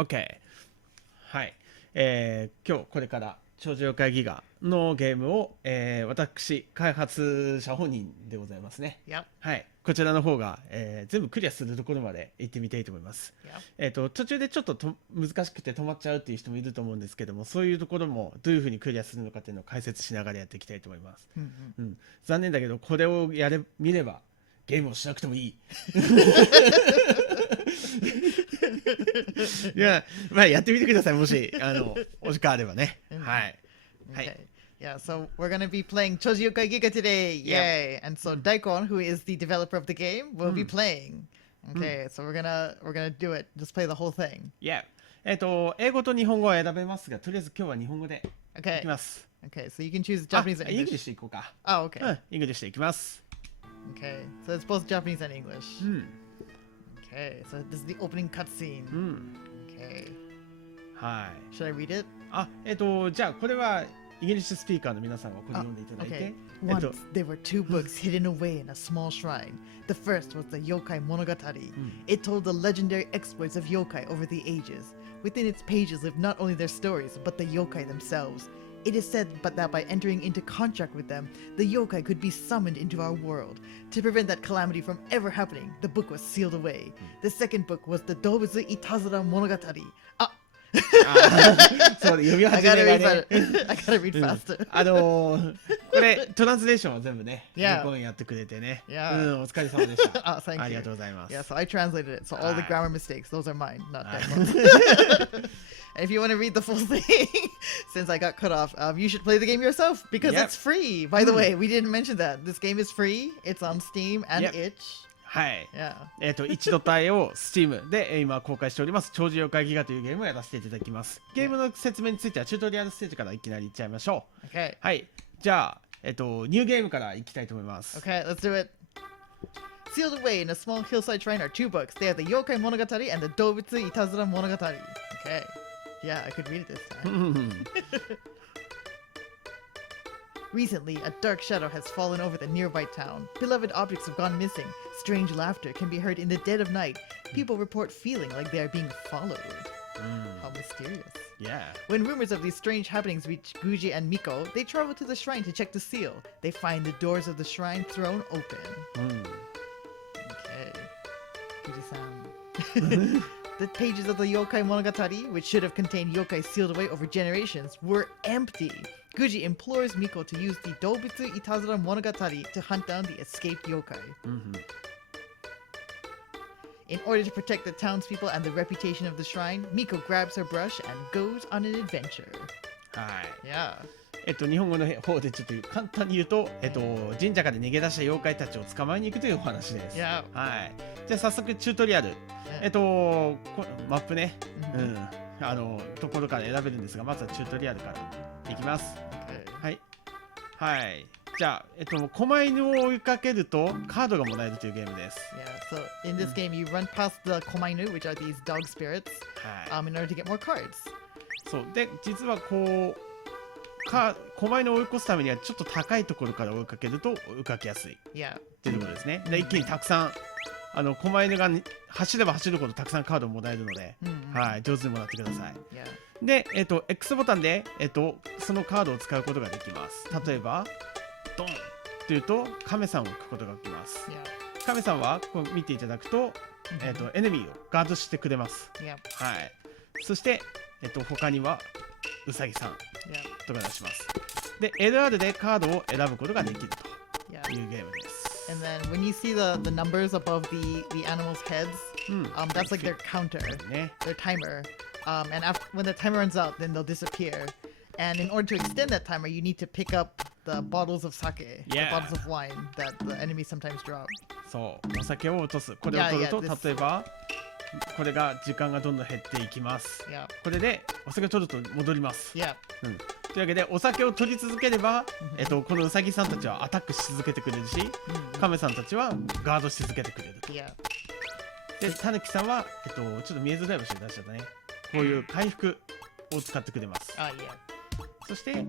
OK。はい。今日これから鳥獣妖怪ギガのゲームを、私、開発者本人でございますね。Yep. はい。こちらの方が、全部クリアするところまで行ってみたいと思います。途中でちょっと難しくて止まっちゃうっていう人もいると思うんですけども、そういうところもどういうふうにクリアするのかっていうのを解説しながらやっていきたいと思います。残念だけど、これを見ればゲームをしなくてもいい。いや、まあやってみてください。もしお時間あればね。はい。はい。Yeah, so we're gonna be playing Choju Yokai Giga today. Yay! And so Daikon, who is the developer of the game, will be playing. Okay, so we're gonna do it. Just play the whole thing. Yeah. 英語と日本語は選べますが、とりあえず今日は日本語でいきます。Okay, so you can choose Japanese and English. イングリッシュいこうか。Oh, okay. イングリッシュでいきます。Okay, so it's both Japanese and English. Okay, so this is the opening cutscene. Okay. はい。Should I read it? じゃあこれはイギリススピーカーの皆さんはこれ読んでいただいて。Once there were two books hidden away in a small shrine. The first was the Yokai Monogatari. It told the legendary exploits of yokai over the ages. Within its pages lived not only their stories, but the yokai themselves. It is said that by entering into contract with them, the yokai could be summoned into our world. To prevent that calamity from ever happening, the book was sealed away. The second book was the Dobutsu Itazura Monogatari. I gotta read faster. これトランスレーションは全部ね、録音やってくれてね。お疲れ様でした。ありがとうございます。Yeah, so I translated it. So all the grammar mistakes, those are mine, not Daikon's. If you want to read the full thing, since I got cut off, you should play the game yourself because it's free. By the way, we didn't mention that. This game is free. It's on Steam and itch. はい。一度体を Steam で今公開しております。鳥獣妖怪ギガというゲームをやらせていただきます。ゲームの説明についてはチュートリアルステージからいきなりいっちゃいましょう。はい。じゃあ、ニューゲームからいきたいと思います。Okay, let's do it. Sealed away in a small hillside shrine are two books. They are the Yokai Monogatari and the Dobutsu Itazura Monogatari. Okay. Yeah, I could read it this time. Recently, a dark shadow has fallen over the nearby town. Beloved objects have gone missing. Strange laughter can be heard in the dead of night. People report feeling like they are being followed. How mysterious. Yeah. When rumors of these strange happenings reach Guji and Miko, they travel to the shrine to check the seal. They find the doors of the shrine thrown open. Okay. Guji-san. The pages of the Yokai Monogatari, which should have contained yokai sealed away over generations, were empty. Guji implores Miko to use the Dobutsu Itazura Monogatari to hunt down the escaped yokai. In order to protect the townspeople and the reputation of the shrine, Miko grabs her brush and goes on an adventure. はい。Yeah. 日本語の方でちょっと簡単に言うと、神社から逃げ出した妖怪たちを捕まえに行くというお話です。Yeah. はい。じゃあ早速チュートリアル。マップね。ところから選べるんですが、まずはチュートリアルからいきます。はい。はい。じゃあ、狛犬を追いかけるとカードがもらえるというゲームです。Yeah, so in this game you run past the komainu, which are these dog spirits, in order to get more cards. そう。で、実はこう、狛犬を追い越すためにはちょっと高いところから追いかけると追いかけやすい。Yeah. っていうところですね。で、一気にたくさん、狛犬が走れば走るほどたくさんカードをもらえるので、はい、上手にもらってください。で、X ボタンで、そのカードを使うことができます。例えば、ドンっていうと、亀さんを置くことができます。亀さんは、こう見ていただくと、エネミーをガードしてくれます。はい。そして、他には、ウサギさんとか出します。で、LR でカードを選ぶことができるというゲームです。And then when you see the numbers above the animals' heads, that's like their counter, their timer. And when the timer runs out, then they'll disappear. And in order to extend that timer, you need to pick up the bottles of sake, the bottles of wine that the enemies sometimes drop. そう、お酒を落とす。これを取ると、例えば、これが時間がどんどん減っていきます。これでお酒を取ると戻ります。というわけでお酒を取り続ければ、このウサギさんたちはアタックし続けてくれるし、カメさんたちはガードし続けてくれると。で、タヌキさんは、ちょっと見えづらい場所に出しちゃったね。こういう回復を使ってくれます。そして、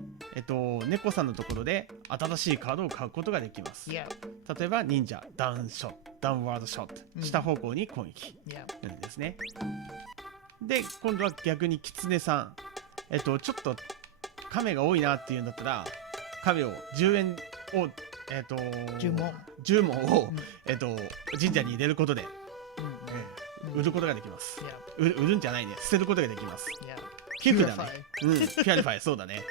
猫さんのところで新しいカードを買うことができます。例えば、忍者、ダウンワードショット、下方向に攻撃ですね。で今度は逆にキツネさん、ちょっと亀が多いなっていうんだったら亀を10円を10問を、神社に入れることで、売ることができます。売るんじゃないね、捨てることができます。寄付だね。ピュアリファイ、そうだね。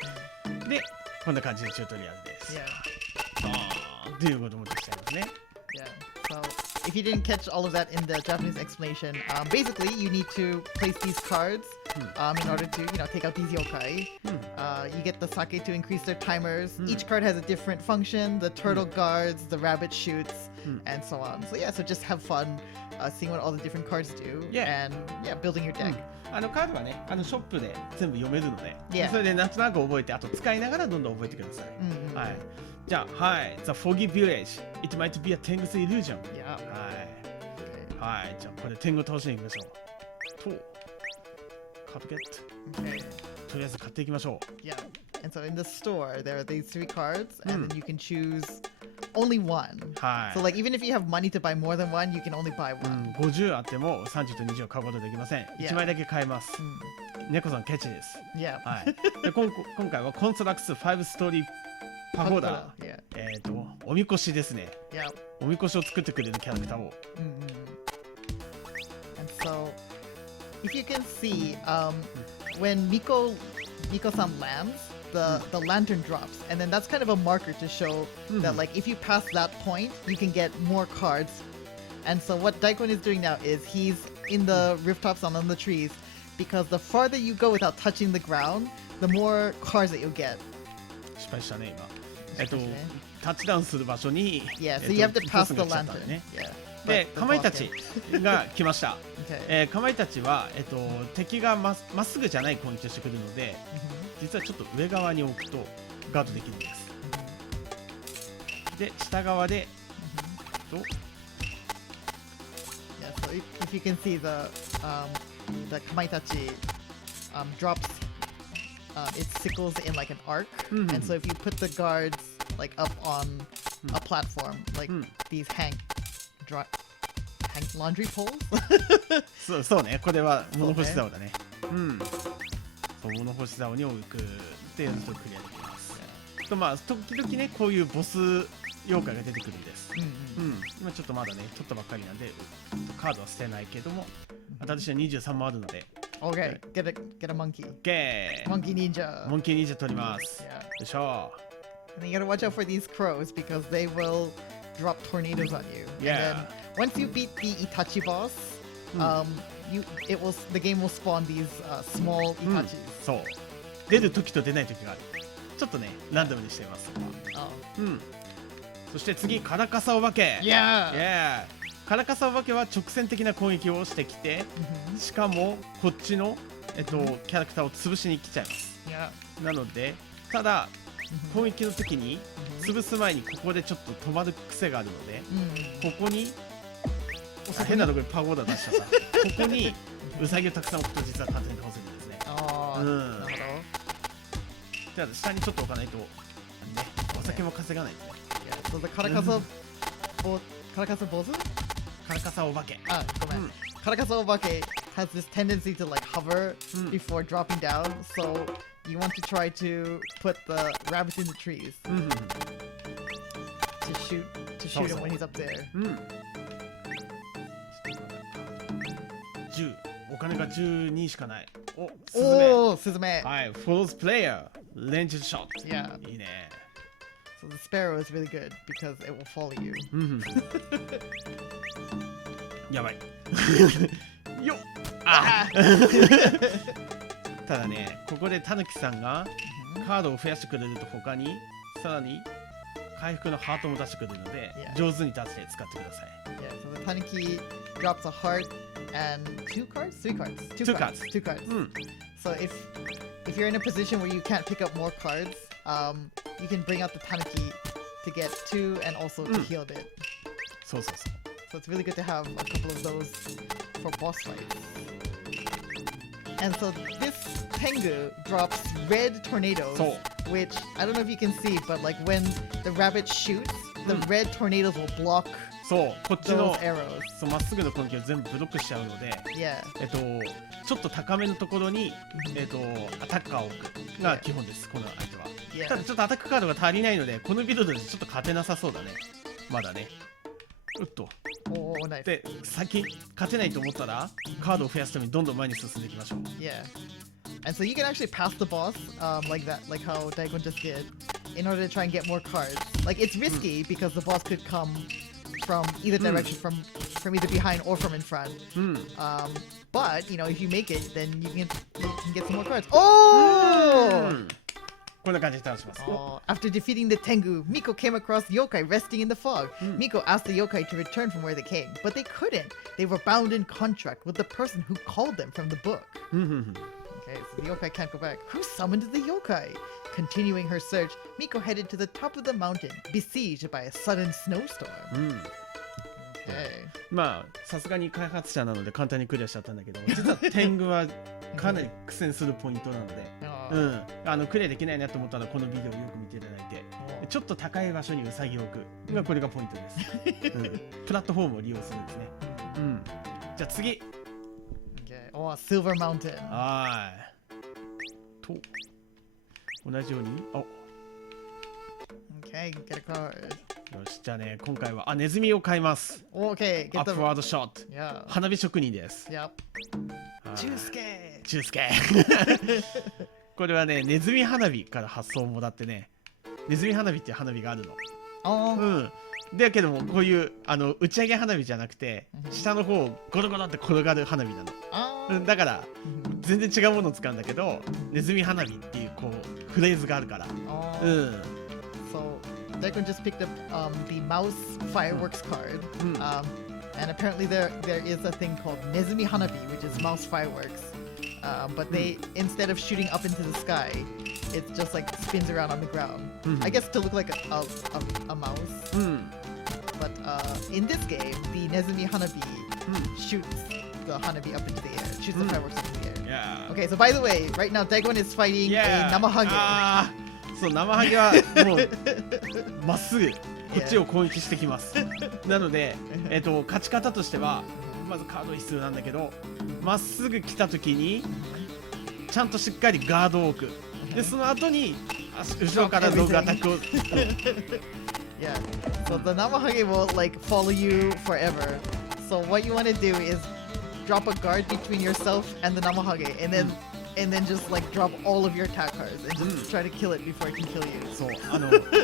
でこんな感じのチュートリアルです。ということもできちゃいますね。So if you didn't catch all of that in the Japanese explanation, basically you need to place these cards in order to, take out these yokai. You get the sake to increase their timers. Each card has a different function. The turtle guards, the rabbit shoots, and so on. So so just have fun seeing what all the different cards do and building your deck. カードはね、ショップで全部読めるので、 Yeah. それでなんとなく覚えて、あと使いながらどんどん覚えてください。はい。じゃあ、はい。The Foggy Village. It might be a Tengu's illusion. はい。じゃあ、これ天狗倒しに行きましょう。と、カードゲット。とりあえず買っていきましょう。Yeah. And so in the store, there are these 3 cards, and then you can choose only one. はい。So like even if you have money to buy more than one, you can only buy one. 50あっても30と20を買うことできません。1枚だけ買えます。猫さんケチです。はい。で今回はコンストラクス5ストーリーパゴダー。おみこしですね。おみこしを作ってくれるキャラクターを。And so if you can see, when Miko-san lands, the lantern drops, and then that's kind of a marker to show that like if you pass that point, you can get more cards. And so what Daikon is doing now is he's in the rooftops and on the trees, because the farther you go without touching the ground, the more cards that you'll get. 失敗したね今。タッチダウンする場所に。Yeah, so you have to pass the lantern. で、かまいたちが来ました。かまいたちは敵がまっすぐじゃない攻撃をしてくるので。実はちょっと上側に置くとガードできるんです。で、下側で、Yeah, so if you can see the kamaitachi drops its sickles in like an arc, and so if you put the guards like up on a platform, like these hang laundry poles. そうね、これは物干し竿だね。物干し竿に置くってやるとクリアできます。とまあ時々ねこういうボス妖怪が出てくるんです。今ちょっとまだね取ったばっかりなんでカードは捨てないけども、私は23もあるので。Okay, get a monkey. Monkey ninja. モンキー忍者取ります。よいしょ。And you gotta watch out for these crows because they will drop tornadoes on you. And then once you beat the Itachi boss, the game will spawn these small Itachis. そう。出る時と出ない時がある。ちょっとねランダムにしています。そして次カラカサお化け。カラカサお化けは直線的な攻撃をしてきて、しかもこっちのキャラクターを潰しに来ちゃいます。なのでただ攻撃の時に潰す前にここでちょっと止まる癖があるので、ここに変なところにパゴーダ出しちゃった。ここにウサギをたくさん置くと実は簡単に倒せるんですね。なるほど。じゃあ下にちょっと置かないと、ね、お酒も稼がないとね。So the カラカサ坊主？カラカサお化け。ごめん。カラカサお化け has this tendency to like hover before dropping down, so you want to try to put the rabbits in the trees to shoot him when he's up there. 10、お金が12しかない。スズメ。はい、False Player Range Shot。いいね。So the sparrow is really good because it will follow you. やばい。よっ。ただね、ここでタヌキさんがカードを増やしてくれると他にさらに回復のハートも出してくれるので、上手に出して使ってください。So the tanuki drops a heart and 2 cards? 3 cards? 2 cards. So if you're in a position where you can't pick up more cards, you can bring out the tanuki to get 2 and also to heal it. So it's really good to have a couple of those for boss fights. And so this Tengu drops red tornadoes, which I don't know if you can see, but like when the rabbit shoots, the red tornadoes will block そうこっちの those arrows. そうまっすぐの攻撃を全部ブロックしちゃうので、Yeah. ちょっと高めのところに、アタッカーを置くが基本です、この相手は。Yeah. ただちょっとアタックカードが足りないので、このビルドでちょっと勝てなさそうだね。まだね。うっと。Oh, nice. で、先勝てないと思ったら、カードを増やすためにどんどん前に進んでいきましょう。Yeah. And so you can actually pass the boss like that, like how Daikon just did, in order to try and get more cards. Like it's risky because the boss could come from either direction, from either behind or from in front. But you know, if you make it, then you can get some more cards. Oh! こんな感じで倒します。After defeating the Tengu, Miko came across yokai resting in the fog. Miko asked the yokai to return from where they came, but they couldn't. They were bound in contract with the person who called them from the book. Okay, so the yokai can't go back. Who summoned the yokai? Continuing her search, Miko headed to the top of the mountain, besieged by a sudden snowstorm. Okay. まあさすがに開発者なので簡単にクリアしちゃったんだけど、実は天狗はかなり苦戦するポイントなので、クリアできないなと思ったらこのビデオをよく見ていただいて、ちょっと高い場所にウサギを置くがこれがポイントです。プラットフォームを利用するんですね。じゃあ次。Okay. Oh, Silver Mountain. はい。と同じように、Okay, get a card. よし、じゃあね、今回はネズミを買います。Okay, get アッ the プワードショット。Yeah. 花火職人です。Yep. ジュウスケ。ジュウスケ。これはね、ネズミ花火から発想をもらってね、ネズミ花火っていう花火があるの。だけどもこういう打ち上げ花火じゃなくて、下の方をゴロゴロって転がる花火なの。だから全然違うものを使うんだけど、ネズミ花火っていうこうフレーズがあるから。So Daikon just picked up the mouse fireworks card, and apparently there is a thing called Nezumi Hanabi, which is mouse fireworks. But they instead of shooting up into the sky, it just like spins around on the ground. I guess to look like a mouse. But in this game, the Nezumi Hanabi shoots the Hanabi up into the air, shoots the fireworks up in the air. Yeah. Okay, so by the way, right now Daikon is fighting a Namahage. そう、生ハゲはもうまっすぐこっちを攻撃してきます。なので、勝ち方としてはまずカード必要なんだけど、まっすぐ来た時にちゃんとしっかりガードを置く。で、その後に後ろからログアタックを。Yeah. So the Namahage will like follow you forever. So what you want to do is drop a guard between yourself and the Namahage, and then just like drop all of your attack cards and just try to kill it before it can kill you. そう、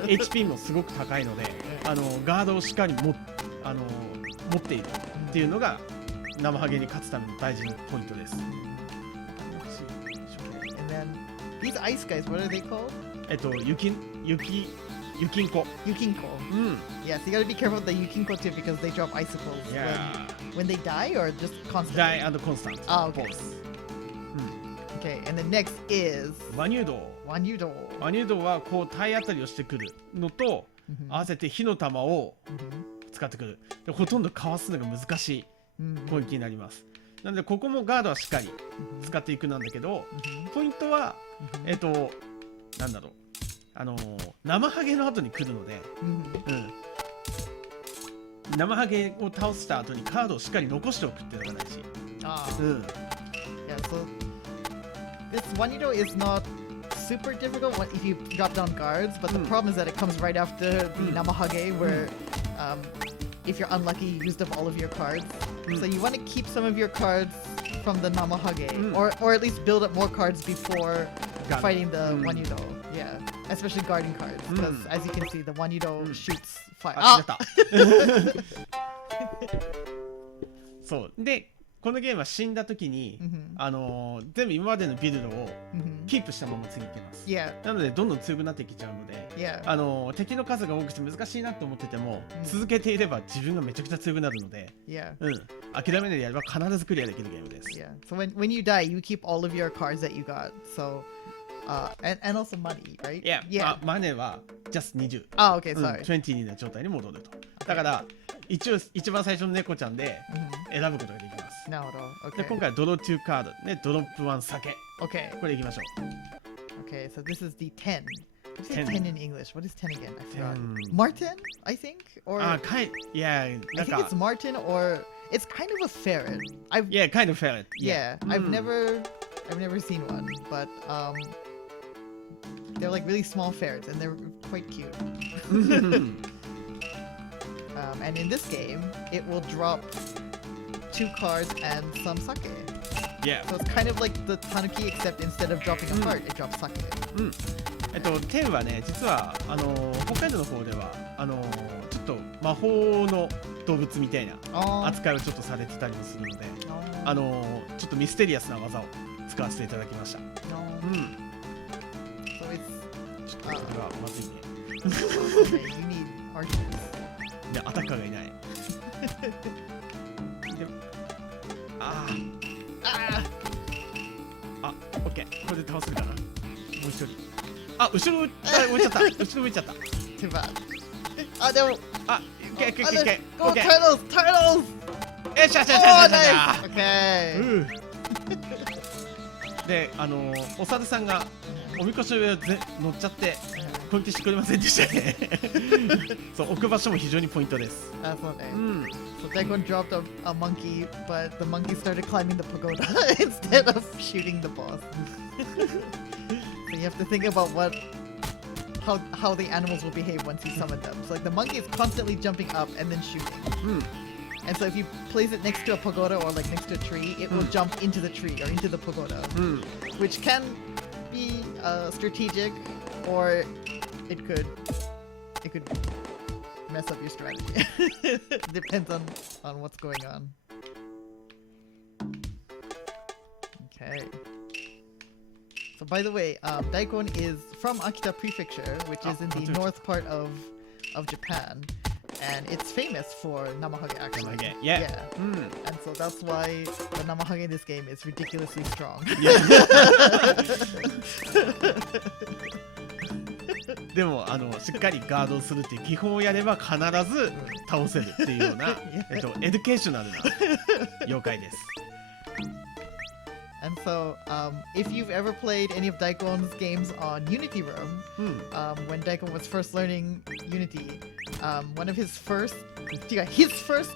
HP もすごく高いので、ガードをしっかり持っているっていうのが生ハゲに勝つための大事なポイントです。And then these ice guys, what are they called? Yukinko. Yes, you gotta be careful with the Yukinko too because they drop icicles when they die or just constantly. Die and constant. Okay. Okay, and the next is 和入道。和入道。和入道はこう体当たりをしてくるのと、合わせて火の玉を使ってくる。で、ほとんどかわすのが難しい攻撃になります。なのでここもガードはしっかり使っていくなんだけど、ポイントはなんだろう、生ハゲの後に来るので、生ハゲを倒した後にカードをしっかり残しておくっていうのが大事。Yeah, so this Wanito is not super difficult if you drop down guards, but the problem is that it comes right after the Namahage, where if you're unlucky, you used up all of your cards. So you want to keep some of your cards from the Namahage, or at least build up more cards before fighting the Wanito. Yeah, especially guarding cards, because as you can see, the Wanito shoots fire. そうで、このゲームは死んだ時に、全部今までのビルドをキープしたまま次行けます。なのでどんどん強くなってきちゃうので、敵の数が多くて難しいなと思ってても、続けていれば自分がめちゃくちゃ強くなるので、諦めないでやれば必ずクリアできるゲームです。So when you die, you keep all of your cards that you got. So and also money, right? Yeah. マネーは just 20。Okay, sorry. 20の状態に戻ると。だから一番最初の猫ちゃんで選ぶことができます。なるほど。で、今回はドロー2カードね、ドロップ1酒。Okay. これいきましょう。Okay, so this is the 10. 10 in English. What is 10 again? I forgot. 10. Martin, I think? Or Yeah, I think it's Martin or it's kind of a ferret. Yeah, kind of ferret. Yeah, I've never seen one, but they're like really small ferrets and they're quite cute. And in this game, it will drop 2 cards and some sake. Yeah. So it's kind of like the tanuki, except instead of dropping a card, it drops sake. 10はね、実は北海道の方ではちょっと魔法の動物みたいな扱いをちょっとされてたりもするので、ちょっとミステリアスな技を使わせていただきました。So it's これはまずいね。okay, you need harshness. で、アタッカーがいない。で、オッケー。これで倒せるかな。もう一人。後ろ置いちゃった。後ろ置いちゃった。Too bad. でも、オッケー。Go turtles! Turtles! よっしゃ。Okay. で、お猿さんがおみこしの上を乗っちゃって攻撃してくれませんでしたね。そう置く場所も非常にポイントです。そうね。So Daikon dropped a monkey, but the monkey started climbing the pagoda instead of shooting the boss. So you have to think about how the animals will behave once you summon them. So like the monkey is constantly jumping up and then shooting. And so if you place it next to a pagoda or like next to a tree, it will jump into the tree or into the pagoda, which can be strategic, or it could mess up your strategy. Depends on what's going on. Okay. So by the way, Daikon is from Akita Prefecture, which is in the north part of Japan. And it's famous for namahage, actually. Namahage, yeah. And so that's why the namahage in this game is ridiculously strong. でもしっかりガードするっていう基本をやれば必ず倒せるっていうようなエデュケーショナルな妖怪です。And so, if you've ever played any of Daikon's games on Unity Room, when Daikon was first learning Unity, one of his first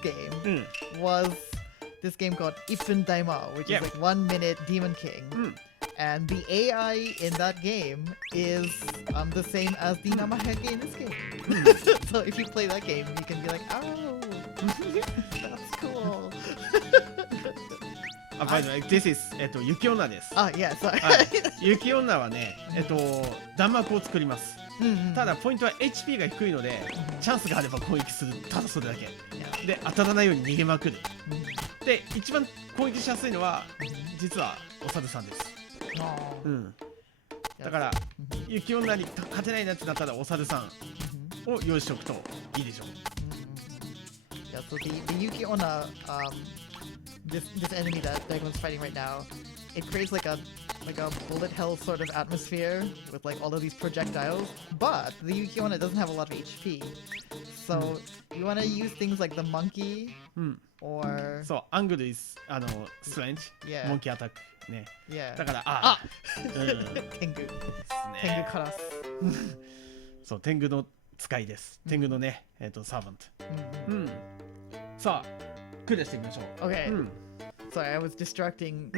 game was this game called Ippun Daima, which is like 1 minute Demon King. And the AI in that game is the same as the namahage in this game. So if you play that game, you can be like, oh, that's cool. By the way, this is 雪女です。yeah, sorry. 雪女はね、弾幕を作ります。ただポイントは HP が低いので、チャンスがあれば攻撃する。ただそれだけ。で、当たらないように逃げまくる。で、一番攻撃しやすいのは実はお猿さんです。だから雪女に勝てないなってなったらお猿さんを用意しておくといいでしょう。Yeah, so the Yuki Onna, this enemy that Daikon's fighting right now, it creates like a bullet hell sort of atmosphere with like all of these projectiles, but the Yuki Onna doesn't have a lot of HP. So you want to use things like the monkey or... So, angle is strange. Yeah. Monkey attack. ね。Yeah. だから天狗。天狗カラス。そう、天狗の使いです。天狗のね、サーバント。さあ、クリアしていきましょう。Okay. Sorry, I was distracting.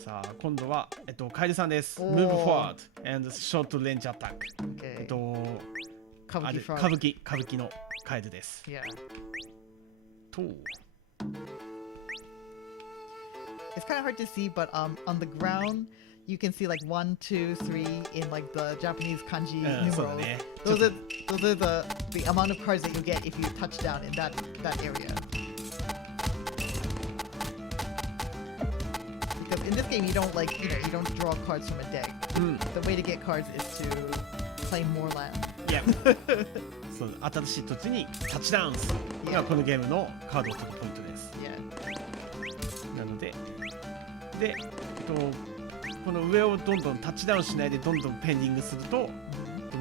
さあ、今度はカエルさんです。Move forward and short range attack. Okay. 歌舞伎のカエルです。Yeah. と。It's kind of hard to see, but on the ground you can see like 1, 2, 3 in like the Japanese kanji numerals. Those are the amount of cards that you get if you touch down in that area. Because in this game you don't you don't draw cards from a deck. The way to get cards is to play more land. Yeah. そう、新しい土地にタッチダウンするのがこのゲームのカードを取るポイントです。なので、この上をどんどんタッチダウンしないでどんどんペンディングすると、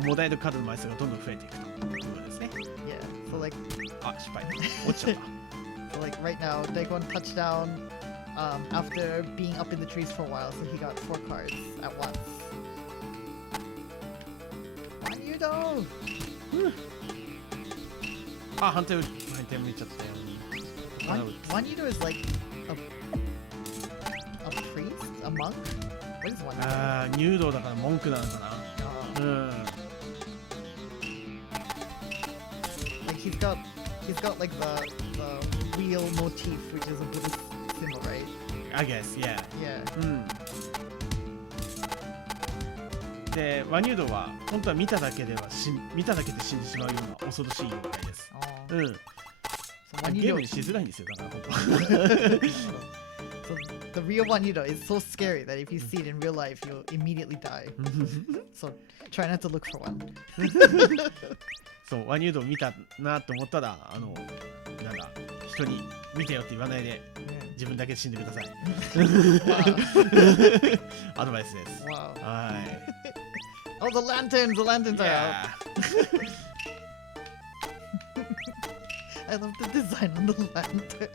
もらえるカードの枚数がどんどん増えていくということですね。Yeah. So like 失敗。落ちちゃった。So like right now, Daikon touched down after being up in the trees for a while, so he got 4 cards at once. you know. あ、反対向いちゃったよ。One Yudo is like a priest? A monk? What is one Yudo? ああ、入道だから文句なのかな。うん。Like he's got like the real motif, which is a Buddhist symbol, right? I guess, yeah. Yeah. うん。で、ワニュードは本当は見ただけで死んでしまうような恐ろしい妖怪です。うん。ゲームにしづらいんですよ、だから本当。So the real One Yudo is so scary that if you see it in real life, you'll immediately die. So try not to look for one. そう、ワニュードを見たなと思ったら、なんか人に見てよって言わないで、自分だけ死んでください。アドバイスです。はい。Oh, the lanterns are out. I love the design on the lantern.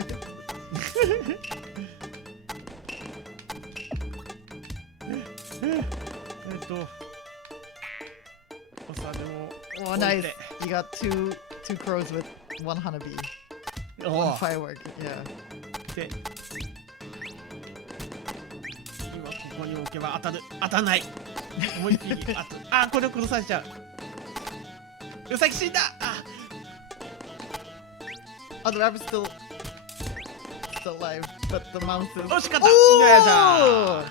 Oh, nice. You got two crows with one honeybee. One firework. Yeah. で、今ここに置けば当たんない。もう一匹これを殺されちゃう。ウサギ死んだ。Oh, the rabbit's still alive, but the mouse is. 惜しかった。Oh!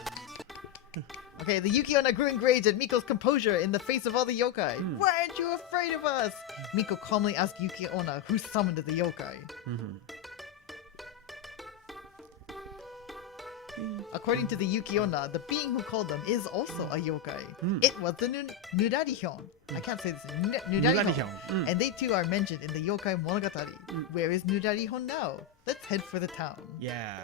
Okay, the Yuki-onna grew enraged at Miko's composure in the face of all the yokai. Why aren't you afraid of us? Miko calmly asked Yuki-onna who summoned the yokai. According to the Yuki-onna, the being who called them is also a yokai. It was the Nurarihyon. I can't say this. Nurarihyon. And they too are mentioned in the Yokai Monogatari. Where is Nurarihyon now? Let's head for the town. Yeah.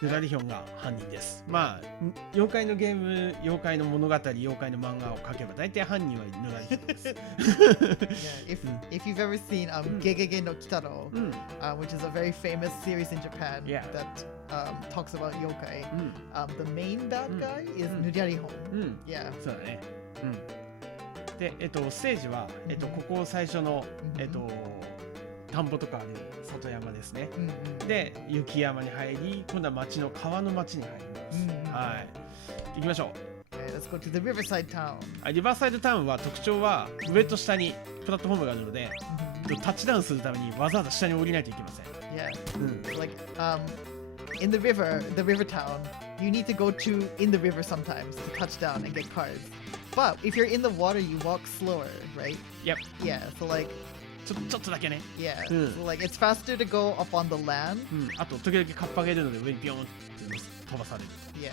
ヌラリヒョンが犯人です。まあ、妖怪のゲーム、妖怪の物語、妖怪の漫画を描けば大体犯人はヌラリヒョンです。If you've ever seen Gegege no Kitaro, which is a very famous series in Japan that talks about yokai, the main bad guy is Nurarihyon. Yeah. そうだね。で、ステージは、ここ最初の、田んぼとかある里山ですね。で、雪山に入り、今度は川の町に入ります。はい。行きましょう。Let's go to the Riverside Town. リバーサイドタウンは特徴は上と下にプラットフォームがあるので、タッチダウンするためにわざわざ下に降りないといけません。Yeah. Like in the river town, you need to go in the river sometimes to touch down and get cards. But if you're in the water, you walk slower, right? Yep. Yeah. So like. ちょっとだけね。Yeah. So like it's faster to go up on the land. あと時々カッパがいるので上にピョンって飛ばされる。Yeah.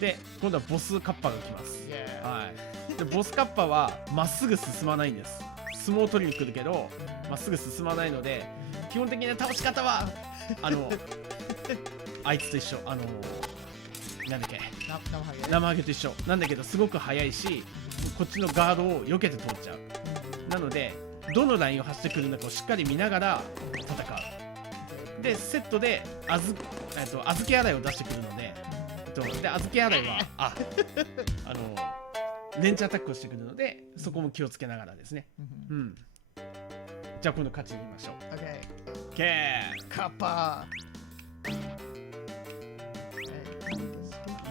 で今度はボスカッパが来ます。Yeah. はい。でボスカッパはまっすぐ進まないんです。相撲を取りに来るけどまっすぐ進まないので基本的な倒し方はあいつと一緒なんだっけ生ハゲと一緒なんだけどすごく速いしこっちのガードを避けて通っちゃう。なのでどのラインを走ってくるのかをしっかり見ながら戦う。でセットで小豆洗いを出してくるので、で小豆洗いはレンチアタックをしてくるのでそこも気をつけながらですね。じゃあ今度勝ちに行きましょう。Okay. カッパ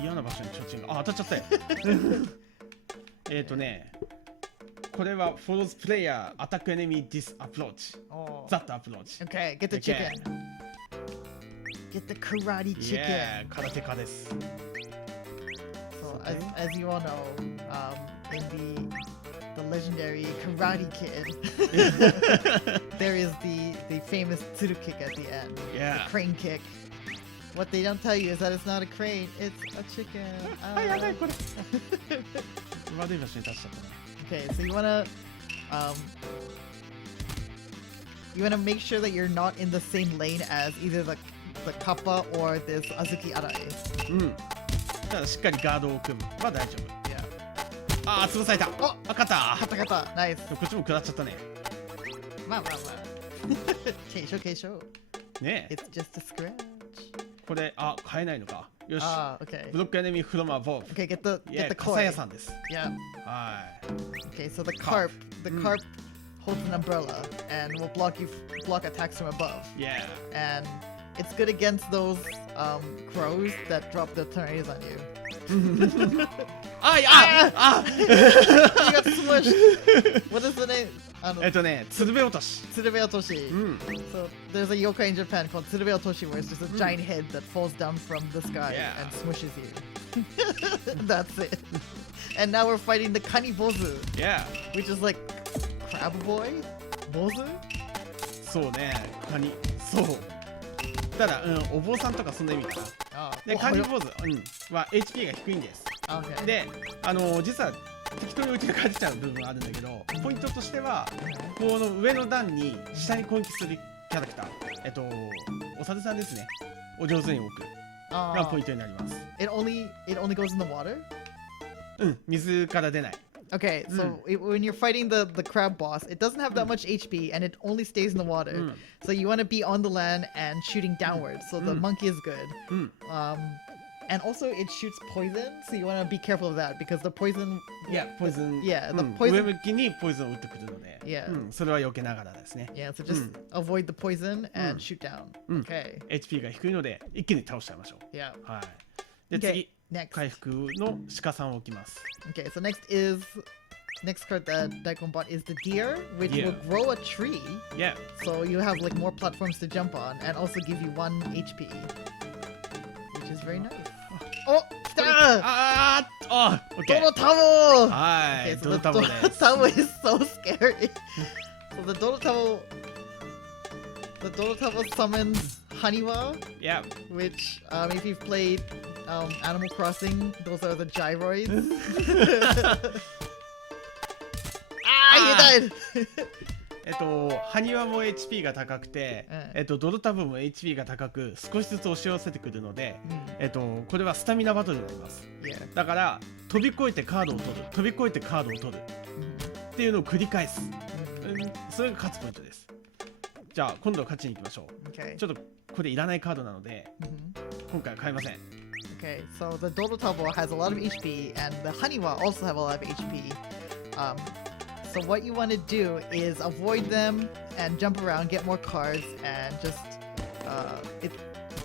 嫌な場所に提灯が当たっちゃったよ。これは follows player attack enemy this approach. That approach. Okay, get the chicken. Get the karate chicken. Yeah, 空手家です。So as you all know, in the legendary Karate Kid, there is the famous tsuru kick at the end. Yeah. The crane kick. What they don't tell you is that it's not a crane, it's a chicken. やばいこれ。悪い場所に立っちゃったな。Okay, so you wanna make sure that you're not in the same lane as either the kappa or this azuki arai. ただしっかりガードを組むは大丈夫。Yeah. 潰された。勝った。ナイス。こっちも食らっちゃったね。まあ。軽傷。ねえ。It's just a scratch. これ買えないのか。よし。Okay. ブロックエネミーフロマボブ。Okay, get the koi. 傘屋さんです。Yeah. はい。Okay, so the carp holds an umbrella and will block attacks from above. Yeah. And it's good against those crows that drop their tornadoes on you. You got smushed. What is the name? 鶴瓶落とし。Tsurube Otoshi. So there's a yokai in Japan called Tsurube Otoshi where it's just a giant head that falls down from the sky and smushes you. That's it. And now we're fighting the Kanibozu. Yeah. Which is like crab boy? Bozu? そうね、カニ。そう。ただ、お坊さんとかそんな意味かな。で、カニ坊主、は HP が低いんです。Okay. で、実は適当に打ち抜かれてちゃう部分があるんだけど、ポイントとしては、この上の段に下に攻撃するキャラクター、お猿さんですね。を上手に置くがポイントになります。It only goes in the water? 水から出ない。Okay, so when you're fighting the crab boss, it doesn't have that much HP and it only stays in the water. So you want to be on the land and shooting downwards. So the monkey is good. And also it shoots poison, so you want to be careful of that because the poison. Yeah, poison. Yeah, the poison. 上向きにポイズンを打ってくるので、それは避けながらですね。Yeah, so just avoid the poison and shoot down. Okay. HP が低いので一気に倒しちゃいましょう。Yeah. はい。で、次。回復の鹿さんを置きます。Okay, so next card that Daikon bought is the deer, which will grow a tree. Yeah. So you have like more platforms to jump on and also give you 1 HP, which is very nice. Oh, okay. Dorotamo! はい、ドロタモです。Dorotamo is so scary. So the Dorotamo summons Haniwa. Yeah. Which, if you've played Animal Crossing, those are the gyroids. You died! ハニワも HP が高くて、ドロタブも HP が高く少しずつ押し寄せてくるので、これはスタミナバトルになります。だから飛び越えてカードを取る、飛び越えてカードを取るっていうのを繰り返す。それが勝つポイントです。じゃあ今度は勝ちに行きましょう。ちょっとこれいらないカードなので、今回は買いません。Okay, so the Dorotabo has a lot of HP, and the Haniwa also have a lot of HP. So what you want to do is avoid them and jump around, get more cards, and just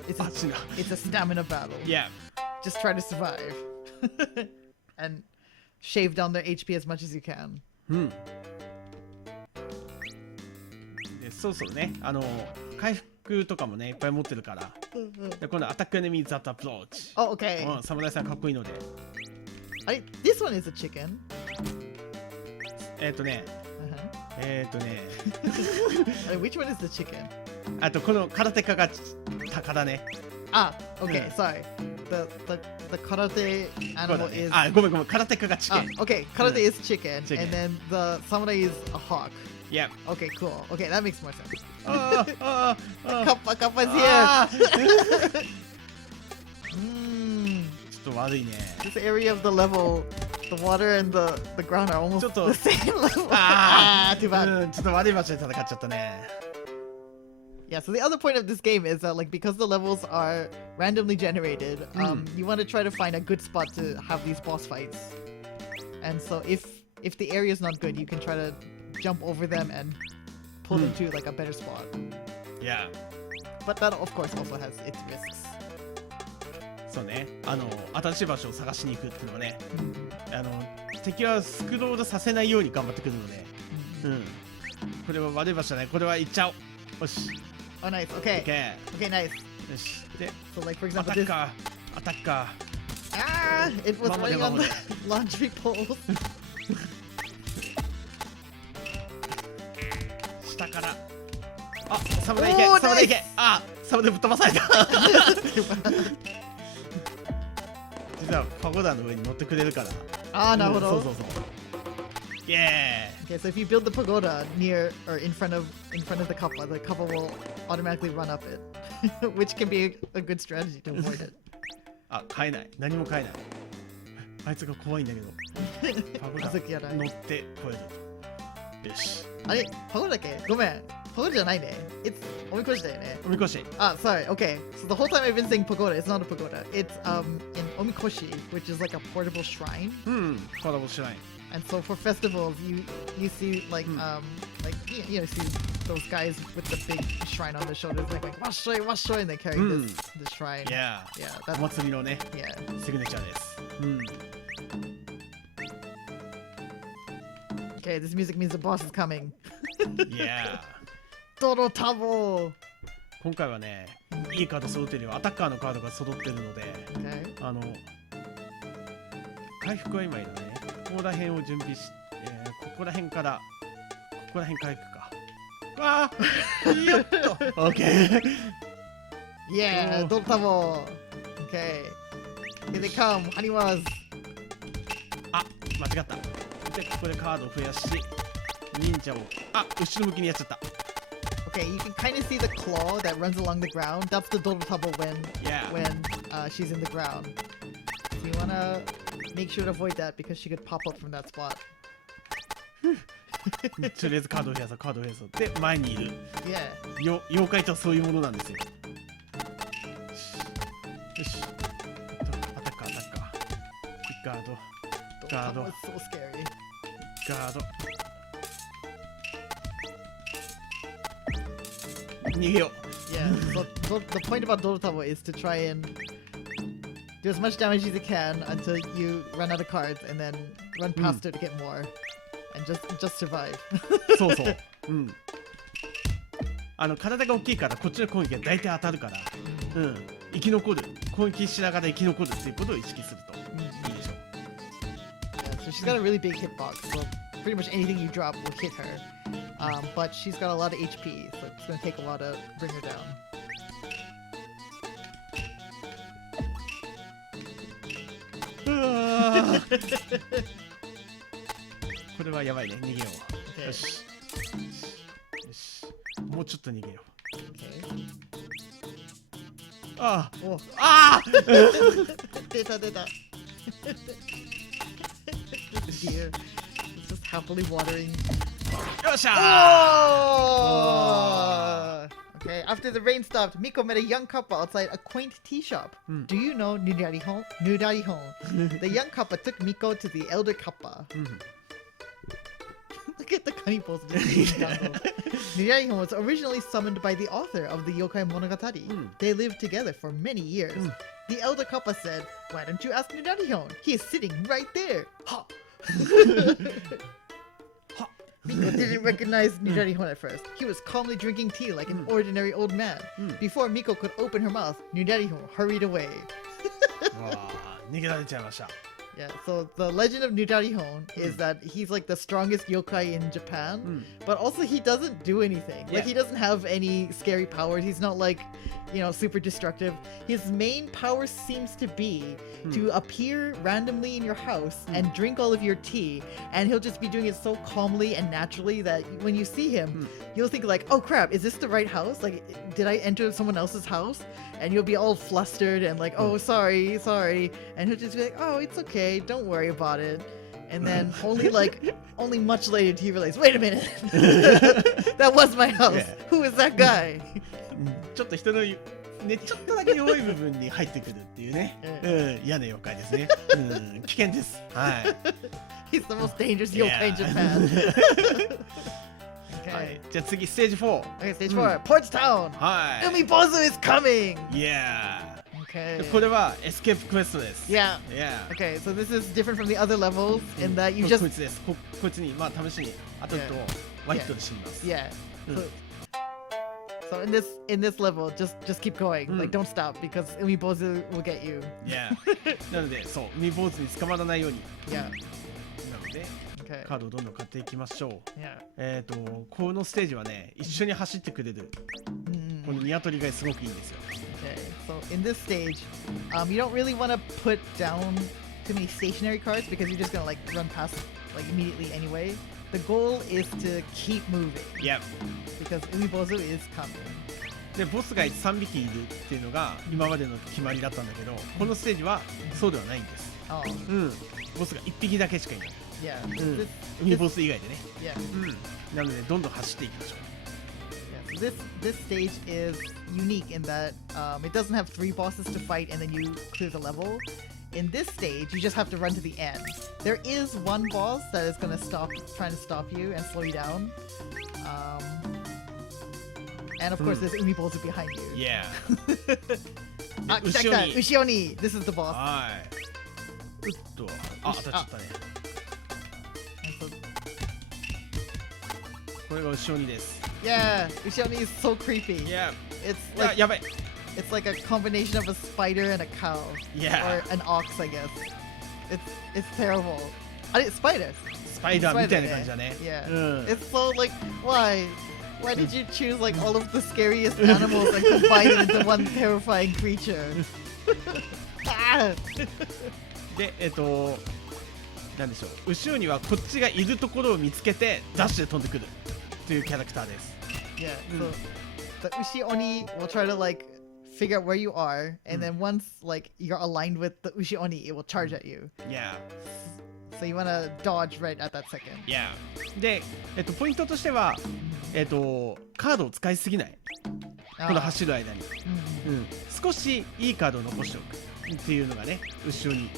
it's a stamina battle. Yeah. Just try to survive and shave down their HP as much as you can. で、そうそうね。回復とかもねいっぱい持ってるから。で、今度アタックエネミーザットアプローチ。Oh, okay. 侍さんかっこいいので。This one is a chicken. ね。Which one is the chicken? あとこの空手家が鷹だね。Okay, sorry. The karate animal is. ごめん空手家がチキン。Okay, karate is chicken, and then the samurai is a hawk. Yeah. Okay, cool. Okay, that makes more sense. Kappa is here. ちょっと悪いね。This area of the level, the water and the ground are almost the same level. Too bad. ちょっと悪い場所で戦っちゃったね。Yeah, so the other point of this game is that like because the levels are randomly generated, you want to try to find a good spot to have these boss fights. And so if the area is not good, you can try to jump over them and pull them to like a better spot. Yeah. But that of course also has its risks. そうね。新しい場所を探しに行くっていうのはね。敵はスクロールさせないように頑張ってくるので。これは悪い場所じゃない。これは行っちゃおう。よし。Oh, nice. Okay. Okay, nice. よし。で、So like for example, アタッカー。It was running on the laundry poles. 下から。サムネ行け。サムネ行け。サムネぶっ飛ばされた。実はパゴダの上に乗ってくれるから。なるほど。そう。Yeah. Okay, so if you build the pagoda near or in front of the kappa will automatically run up it, which can be a good strategy to avoid it. 買えない。何も買えない。あいつが怖いんだけど。パゴダ乗ってこれる。よし。パゴダだっけ？ごめん。Pagoda じゃないね。It's おみこしだよね。おみこし。Ah, sorry. Okay. So the whole time I've been saying pagoda, it's not a pagoda. It's in omikoshi, which is like a portable shrine. コラボしない。 And so for festivals, you see like you see those guys with the big shrine on their shoulders, like washoy, and they carry this shrine. Yeah. That's お祭りのね、 yeah. シグネチャーです。Okay, this music means the boss is coming. Yeah. Dorotabo. 今回はね、いいカード揃ってるよ。アタッカーのカードが揃ってるので、Okay. 回復は今いらないね。ここら辺を準備し、ここら辺から行くか。ああ、いいよっと。OK。Yeah, Dorotabo. Okay. Here they come. Haniwas. あ、間違った。で、ここでカードを増やし、忍者を、後ろ向きにやっちゃった。Okay, you can kind of see the claw that runs along the ground. That's the Dorotabo when she's in the ground. So you wanna make sure to avoid that because she could pop up from that spot. とりあえずカードを増やそう。で、前にいる。Yeah. 妖怪とはそういうものなんですよ。よし。アタッカー。ガード。Dorotabo is so scary. ガード。逃げよう。Yeah, so the point about Dorotabo is to try and do as much damage as you can until you run out of cards and then run past her to get more and just survive. そう。体が大きいからこっちの攻撃が大体当たるから、生き残る。攻撃しながら生き残るっていうことを意識するといいでしょう。Yeah, so she's got a really big hitbox, so pretty much anything you drop will hit her. But she's got a lot of HP, so it's going to take a while to bring her down. これはやばいね。逃げよう。 Okay. よし。もうちょっと逃げよう。 Okay. 出た。Deer. It's just happily watering. よっしゃー Okay, after the rain stopped, Miko met a young couple outside a quaint tea shop. Do you know Nurarihon? The young couple took Miko to the elder kappa. Look at the funny pose. Nurarihon was originally summoned by the author of the Yokai Monogatari. They lived together for many years. The elder kappa said, "Why don't you ask Nurarihon? He is sitting right there." Ha! Miko didn't recognize Nurarihon at first. He was calmly drinking tea like an ordinary old man. Before Miko could open her mouth, Nurarihon hurried away. 逃げられちゃいました。 Yeah, so the legend of Nurarihon is that he's like the strongest yokai in Japan, but also he doesn't do anything. Like he doesn't have any scary powers. He's not like, super destructive. His main power seems to be to appear randomly in your house and drink all of your tea, and he'll just be doing it so calmly and naturally that when you see him, you'll think like, "Oh crap, is this the right house? Like, did I enter someone else's house?" And you'll be all flustered and like, "Oh, sorry," and he'll just be like, "Oh, it's okay, don't worry about it." And then only much later do you realize, "Wait a minute, that was my house. Who is that guy?" ちょっと人のね、ちょっとだけ弱い部分に入ってくるっていうね、嫌な妖怪ですね。危険です。はい。 He's the most dangerous yokai in Japan. Okay. じゃあ次ステージ4。 Okay, stage 4. Ports Town. はい。 Umibozu is coming. Yeah. Okay. これはエスケープクエストです。Yeah. Yeah. Okay, so this is different from the other levels in that you こ just いつです。こいつに試しに当たるとワイヒットで死にます。yeah. So in this level, just keep going. Like don't stop because Umibozu will get you. Yeah. なのでそう海坊主に捕まらないように。Yeah. なので。Okay. カードをどんどん買っていきましょう。Yeah. このステージはね、一緒に走ってくれる、このニワトリがすごくいいんですよ。Okay, so in this stage, you don't really want to put down too many stationary cards because you're just gonna like run past like immediately anyway. The goal is to keep moving. Yep. Because Umibozu is coming. で、ボスが3匹いるっていうのが今までの決まりだったんだけど、このステージはそうではないんです。ボスが1匹だけしかいない。Yeah. 海ボス以外でね。Yeah. なのでどんどん走っていきましょう。This stage is unique in that it doesn't have 3 bosses to fight and then you clear the level. In this stage, you just have to run to the end. There is one boss that is going to trying to stop you and slow you down. And of course, there's Umibozu behind you. Yeah. Check that! Ushioni! This is the boss. はい。当たっちゃったね。これが後ろにです。Yeah, Ushioni is so creepy. Yeah. It's like やばい。It's like a combination of a spider and a cow. Yeah. Or an ox, I guess. It's terrible. Spider. スパイダーみたいな感じだね。Yeah. It's so like why did you choose like all of the scariest animals and combine it into one terrifying creature? でなんでしょう。後ろにはこっちがいるところを見つけてダッシュで飛んでくるというキャラクターです。Yeah. So the Ushi-Oni will try to like figure out where you are, and then once like you're aligned with the Ushi-Oni, it will charge at you. Yeah. So you wanna dodge right at that second. Yeah. で、ポイントとしては、カードを使いすぎない。この走る間に、少しいいカードを残しておくっていうのがね、後ろに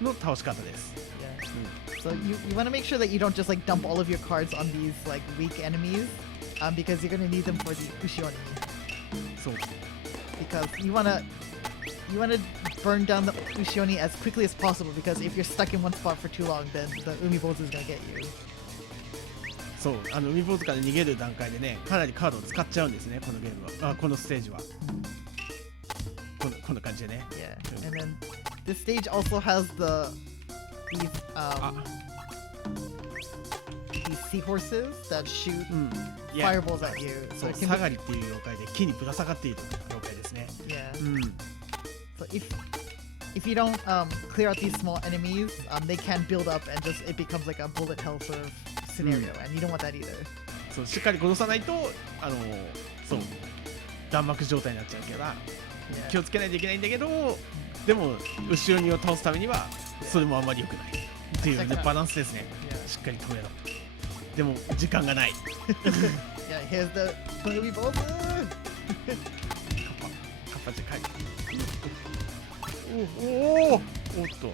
の倒し方です。Yeah. So you wanna make sure that you don't just like dump all of your cards on these like weak enemies, because you're gonna need them for the Ushi-Oni. そう。Because you wanna burn down the Ushi-Oni as quickly as possible, because if you're stuck in one spot for too long, then the Umibozu is gonna get you. そう、海坊主から逃げる段階でね、かなりカードを使っちゃうんですね、このゲームは。このステージは。こんな感じでね。Yeah. And then this stage also has these seahorses that shoot fireballs at you. そう、サガリっていう妖怪で木にぶら下がっている妖怪ですね。Yeah. So if you don't clear out these small enemies, they can build up and just it becomes like a bullet hell sort of scenario, and you don't want that either. そう、しっかり殺さないとそう弾幕状態になっちゃうから、気をつけないといけないんだけど、でも後ろにを倒すためにはそれもあんまり良くないっていうね、バランスですね。しっかり止めろ。でも時間がない。Yeah, here's the baby boss. カッパじゃかい。おっと。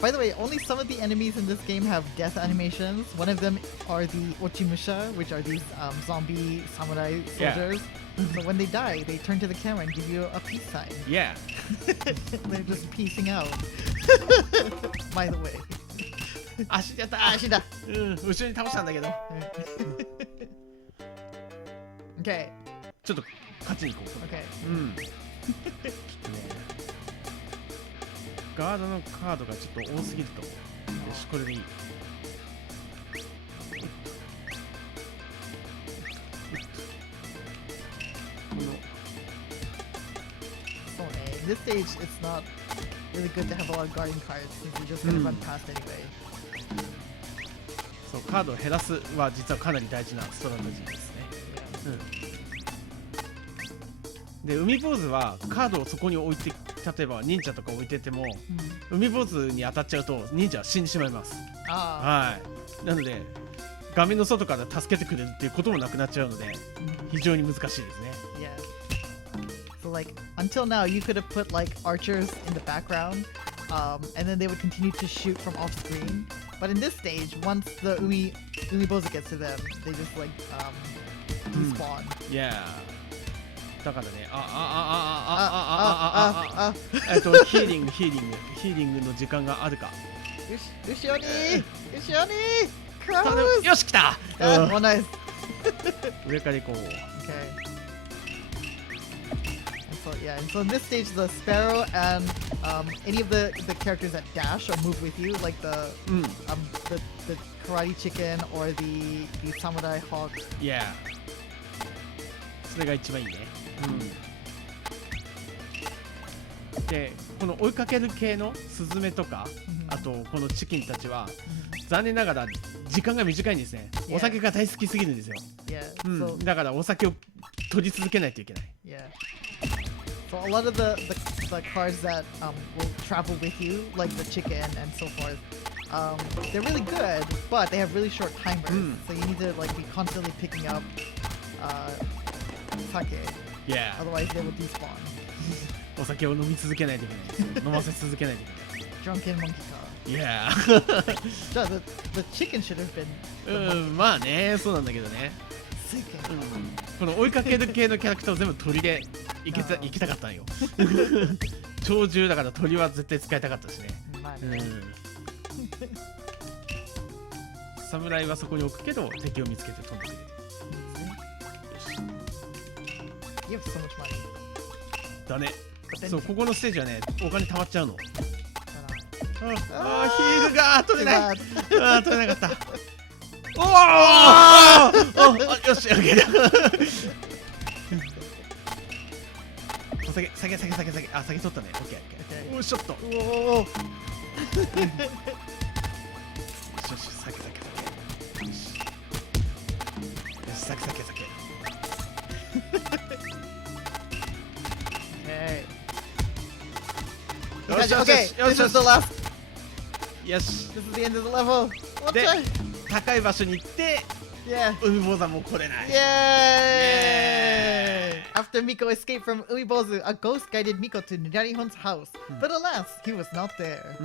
By the way, only some of the enemies in this game have death animations. One of them are the Ochimusha, which are these zombie samurai soldiers. So when they die, they turn to the camera and give you a peace sign. Yeah. They're just piecing out. By the way. 死んじゃった。死んだ。後ろに倒したんだけど。Okay. ちょっと勝ちに行こう。Okay. ちょっとね。ガードのカードがちょっと多すぎると。よし、これでいい。そうね。In this stage, it's not really good to have a lot of guarding cards since you're just gonna run past anyway. そう、カードを減らすは実はかなり大事なストラテジーですね。で、海坊主はカードをそこに置いて、例えば忍者とか置いてても、海坊主に当たっちゃうと忍者は死んでしまいます。はい。なので画面の外から助けてくれるっていうこともなくなっちゃうので、非常に難しいですね。Yeah. So like until now, you could have put like archers in the background, and then they would continue to shoot from off screen. But in this stage, once the Umibozu gets to them, they just like despawn. Yeah. だからね、ヒーリングの時間があるか。後ろにクローズ。よし、来た。Oh, nice. 上から行こう。Okay. And so in this stage, the sparrow and any of the characters that dash or move with you, like the karate chicken or the samurai hawk. Yeah. それが一番いいね。で、この追いかける系のスズメとか、あとこのチキンたちは、残念ながら時間が短いんですね。お酒が大好きすぎるんですよ。だからお酒を取り続けないといけない。So a lot of the cards that will travel with you, like the chicken and so forth, they're really good, but they have really short timers. So you need to like be constantly picking up sake. Yeah. Otherwise, they will despawn. お酒を飲み続けないといけないですよ。飲ませ続けないといけない。 Drunken monkey car. Yeah. The chicken should have been. まあね、そうなんだけどね。この追いかける系のキャラクターを全部鳥で行きたかったんよ。鳥獣だから鳥は絶対使いたかったしね。侍はそこに置くけど敵を見つけて飛んでくれる。You have so much money. だね。そう、ここのステージはね、お金貯まっちゃうの。ヒールが取れない。取れなかった。おお、よし、オッケー。酒。酒取ったね。オッケー。おー、ショット。おお。よし、酒。よし、酒。Okay, this is the last. よし。This is the end of the level. で、高い場所に行って、海坊主も来れない。Yay! After Miko escaped from Uibozu, a ghost guided Miko to Nirarihon's house. But alas, he was not there.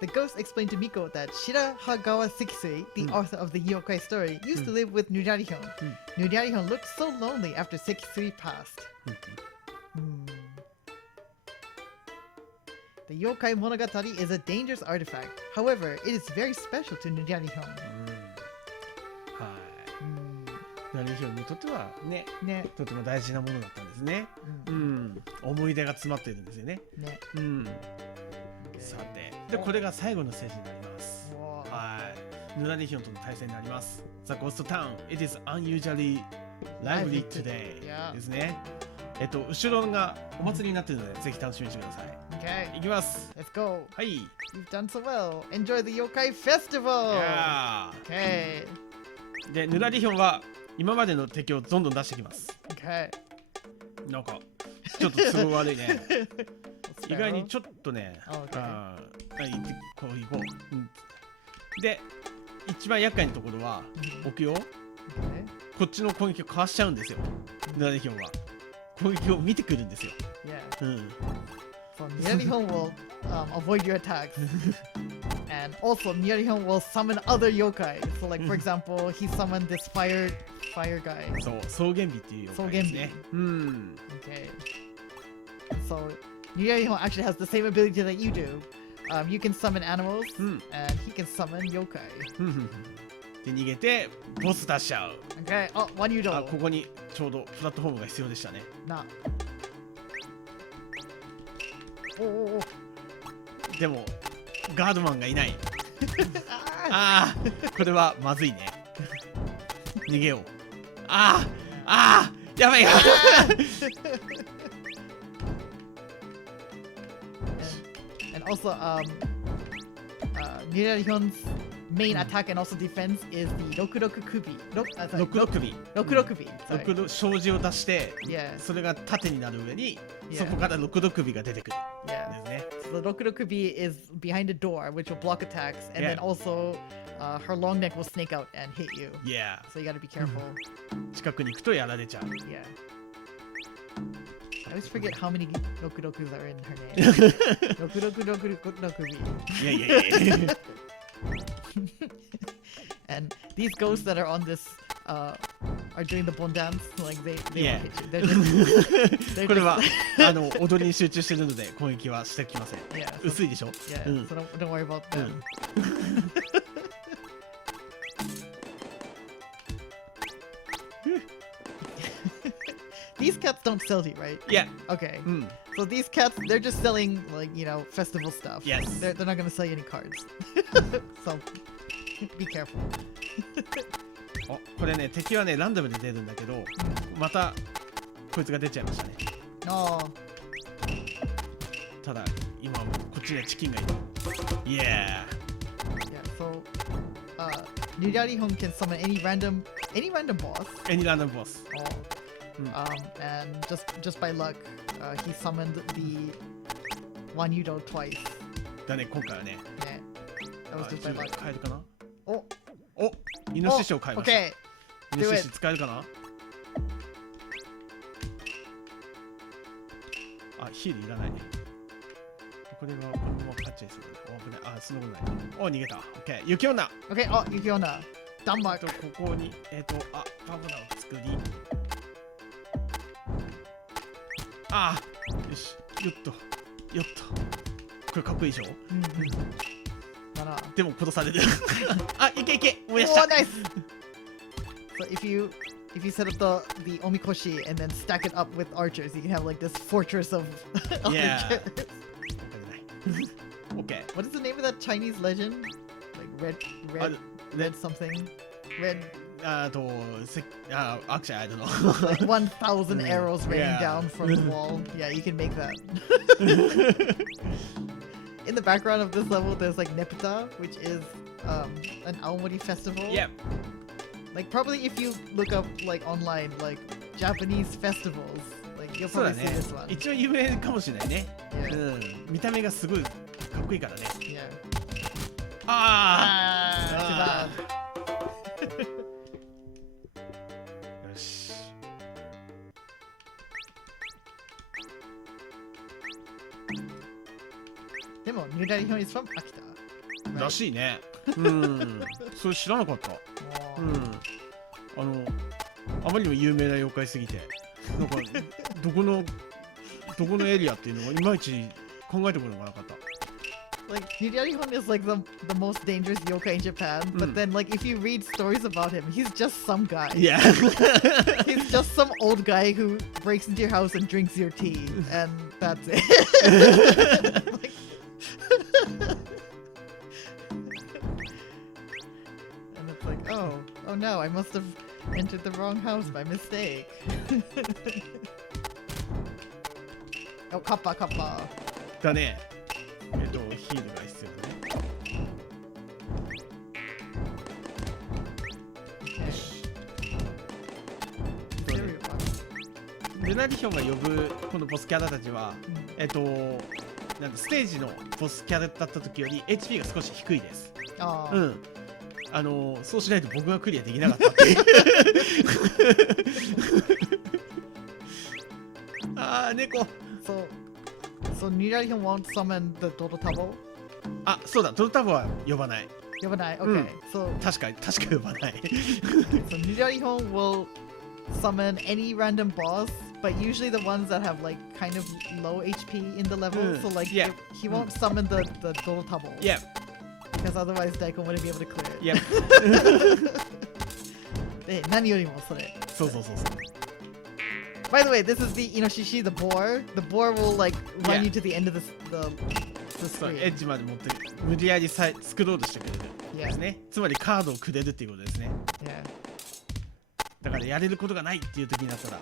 The ghost explained to Miko that Shirahagawa Sekisui, the author of the yokai story, used to live with Nirarihon. Nirarihon looked so lonely after Sekisui passed. The Yokai Monogatari is a dangerous artifact. However, it is very special to Nirarihon. ナリヒョンにとってはね、とても大事なものだったんですね。思い出が詰まっているんですよね。さて、でこれが最後のステージになります。ヌラリヒョンとの対戦になります。The Ghost Town, it is unusually lively today ですね。後ろがお祭りになっているので、ぜひ楽しみにしてください。いきます。Let's go. はい。You've done so well. Enjoy the Yokai Festival. Okay. で、ヌラリヒョンは今までの敵をどんどん出してきます。なんかちょっと都合悪いね。意外にちょっとね、こう行こう。で、一番厄介なところは置くよ。こっちの攻撃をかわしちゃうんですよ。ヌラリヒョンは攻撃を見てくるんですよ。So Nirarihon will avoid your attacks. And also Nirarihon will summon other yokai. So like for example, he summoned this fire guy. そう、草原美っていう妖怪ですね。Okay. So Nirarihon actually has the same ability that you do. You can summon animals, and he can summon yokai. で逃げてボス出しちゃう。Okay. Oh, one you don't. ここにちょうどプラットフォームが必要でしたね。でもガードマンがいない。これはまずいね。逃げよう。やばい。And also, Nirarihon's main attack and also defense is the Rokuroku Kubi. 障子を出して、それが縦になる上に、そこから六度首が出てくる。So the Rokuroku Kubi is behind the door, which will block attacks, and then also her long neck will snake out and hit you. So you gotta be careful. 近くに行くとやられちゃう。I always forget how many Rokurokus are in her name. Rokurokubi. Yeah. And these ghosts that are on this are doing the bon dance, like they won't hit you. They're これは踊りに集中してるので攻撃はしてきません。薄いでしょ。So don't worry about that. These cats don't sell to you, right? Okay. So these cats, they're just selling like, festival stuff. They're not gonna sell you any cards. So be careful. これね、敵はね、ランダムで出るんだけど、またこいつが出ちゃいましたね。ただ、今こっちにはチキンがいる。So Nirarihon can summon any random boss. Any random boss. And just by luck, he summoned the Wanyudo twice. だね、今回はね。That was just my luck. 買えるかな。お、イノシシを買いました。 Okay. イノシシ使えるかな。ヒールいらない。これはこのまま勝っちゃいそうだ。危ない。そんなことない。逃げた。OK。雪女。Okay. 雪女。ダンマーク。ここに、パブナを作り。よし。よっと。これかっこいいでしょ。でも殺される。いけ燃やした。Nice. So if you set up the omikoshi and then stack it up with archers, you can have like this fortress of archers. Okay. What is the name of that Chinese legend? Like red something. Red. Actually, I don't know. Like 1,000 arrows raining down from the wall. Yeah, you can make that. In the background of this level, there's like Nepeta, which is an Aomori festival. Yep. Like probably if you look up like online, like Japanese festivals, like you'll probably see this one. 一応有名かもしれないね。見た目がすごいかっこいいからね。Yeah. Too bad. よし。でもニューラリヒョン is from Akita. らしいね。それ知らなかった。あまりにも有名な妖怪すぎて、なんかどこのエリアっていうのがいまいち考えたことがなかった。Like Daikon is like the most dangerous yokai in Japan, but then like if you read stories about him, he's just some guy. Yeah. He's just some old guy who breaks into your house and drinks your tea, and that's it. Like, and it's like, oh no, I must have entered the wrong house by mistake. Oh, kappa. だね。ヒールが必要だね。ルナリヒョンが呼ぶこのボスキャラたちは、なんかステージのボスキャラだった時より HP が少し低いです。そうしないと僕がクリアできなかったっていう。猫。So Nirarihan won't summon the Tototabo? そうだ、トトタボは呼ばない。呼ばない Okay. So 確か呼ばない。So Nirarihan will summon any random boss, but usually the ones that have like kind of low HP in the level. So like he won't summon the Tototabo. Yeah. Because otherwise Daikon wouldn't be able to clear it. Yeah. で、何よりもそれ。そう。By the way, this is the Inoshishi, the boar. The boar will like run you to the end of the screen. エッジまで持って無理やり作ろうとしてくれるですね。つまりカードをくれるっていうことですね。だからやれることがないっていう時になったら。っ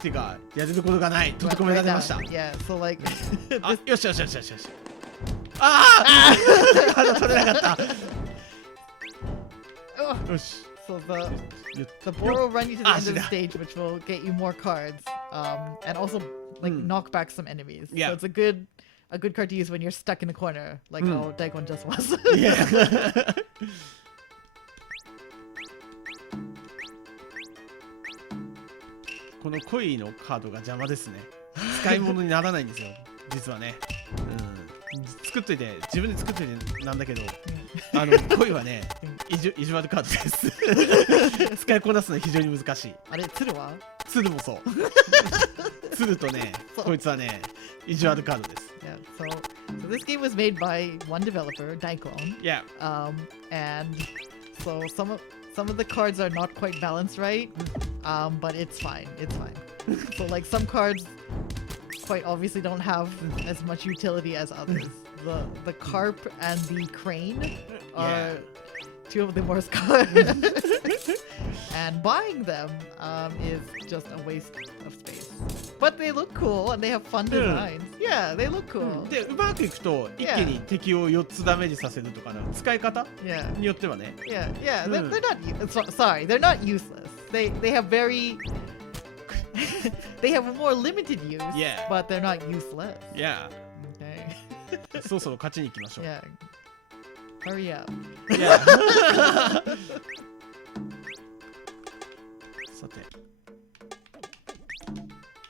ていうかやれることがない閉じ込められました。So like よし。カード取れなかった。よし。So the boar will run you to the end of the stage, which will get you more cards, and also like knock back some enemies. So it's a good card to use when you're stuck in the corner, like how Daikon just was. Yeah. この恋のカードが邪魔ですね。使い物にならないんですよ。実はね。作っといて自分で作っといてなんだけど、恋はね、意地悪カードです。使いこなすのは非常に難しい。あれ、鶴は？鶴もそう。鶴とね、こいつはね、意地悪カードです。So this game was made by one developer, Daikon. Yeah. And so some of the cards are not quite balanced right, but it's fine. So like some cards quite obviously don't have as much utility as others. The carp and the crane are two of the worst cards. And buying them is just a waste of space. But they look cool and they have fun designs. Yeah, they look cool. で、うまくいくと一気に敵を4つダメージさせるとかの使い方によってはね。Yeah. They're not sorry, they're not useless. They have very they have a more limited use, but they're not useless. Yeah. Okay. そろそろ勝ちに行きましょう。Yeah. Hurry up. Yeah. さて。よ